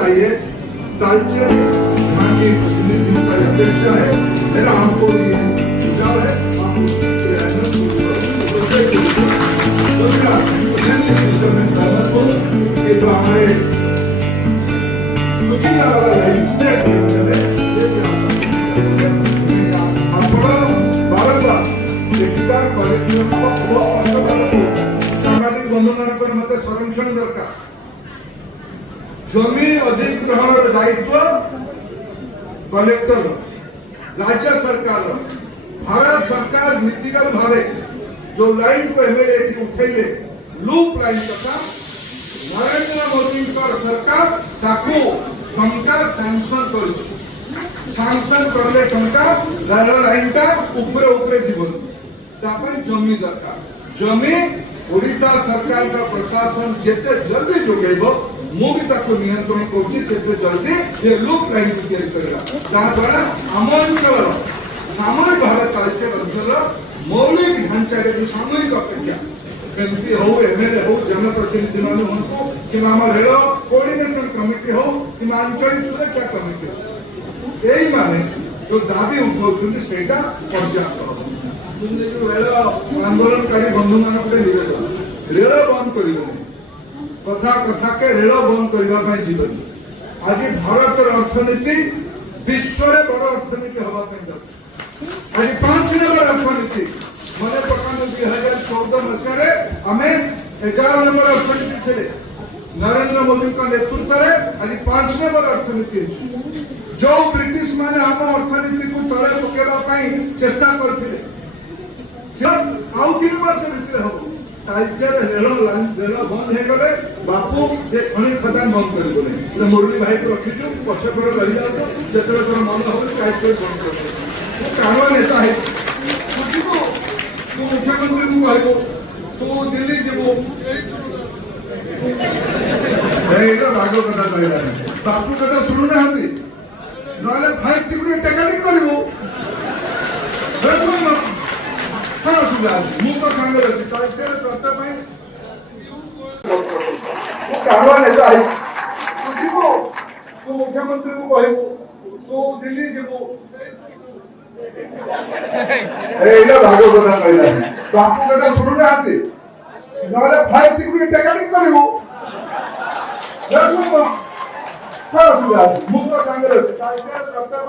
चाहिए। तालचेर यहाँ की प्रतिनिधि का अध्यक्ष है, मेरा आपको ये सुझाव है, आप उसकी प्रयास दूसरा में सहमत हो कि जो हमारे सामाजिक बंधु मान मत संरक्षण दरकार। जमी अधिग्रहण दायित्व कलेक्टर राज्य सरकार भारत सरकार नीतिगत भाव जो लाइन को एमएलए उठेले लूप लाइन कथा नरेंद्र मोदी सरकार ताकू टंका सैंक्शन कर सैंक्शन करले टंका रेल लाइन का ऊपर ऊपर जीवन तापन जमी दरकार। जमी ओडिशा सरकार का प्रशासन जिते जल्दी जोगेबो मु भी ताको नियंत्रण करछि सेते जल्दी ये लूप लाइन को तैयार करेगा ता द्वारा आम अंचल सामूहिक भाव तालचेर अंचल मौलिक ढांचा जो सामूहिक अपेक्षा एमपी हो एमएलए हो जनप्रतिनिधि मान हो कि रेल कोऑर्डिनेशन कमिटी हो कि आंचलिक सुरक्षा कमिटी हो यही माने जो दाबी उठाउछन्ति सेटा पर्याप्त हो। रेल आंदोलनकारी बंधु मान निवेदन रेल बंद करिबो कथा कथा के रेल बंद करने जीवन आज भारत अर्थनीति विश्व बड़ अर्थनीति हवा आज 5 नंबर अर्थनीति मन पकान 2014 मसीह आम 11 नंबर अर्थनीति थे नरेंद्र मोदी नेतृत्व में आज 5 नंबर अर्थनीति जो ब्रिटिश माने आम अर्थनीति को तले पकेवाई चेष्टा करते 3 वर्ष भितर हम तालचेर रेल बंद हो गले बापू ये खनि खदान बंद कर मुरली भाई को रखीचु पछे पर रही जाओ जिते मन हो तालचेर बंद कर टाणुआ नेता है तू मुख्यमंत्री को कहबो तू दिल्ली जीवो भाग कथा कहला बापू कथा शुणु ना ना फाइव टिकट टेकाटी करू हाँ सुधा मुझे सांगे तालचेर प्रस्ताव टाणुआ नेता है तू मुख्यमंत्री को कहबो तू दिल्ली जीवो भाग कथा कहला बापू कथा शुणु ना ना फाइव टिकट टेकाटी करू हाँ सुधा मुझे सांगे तालचेर प्रस्ताव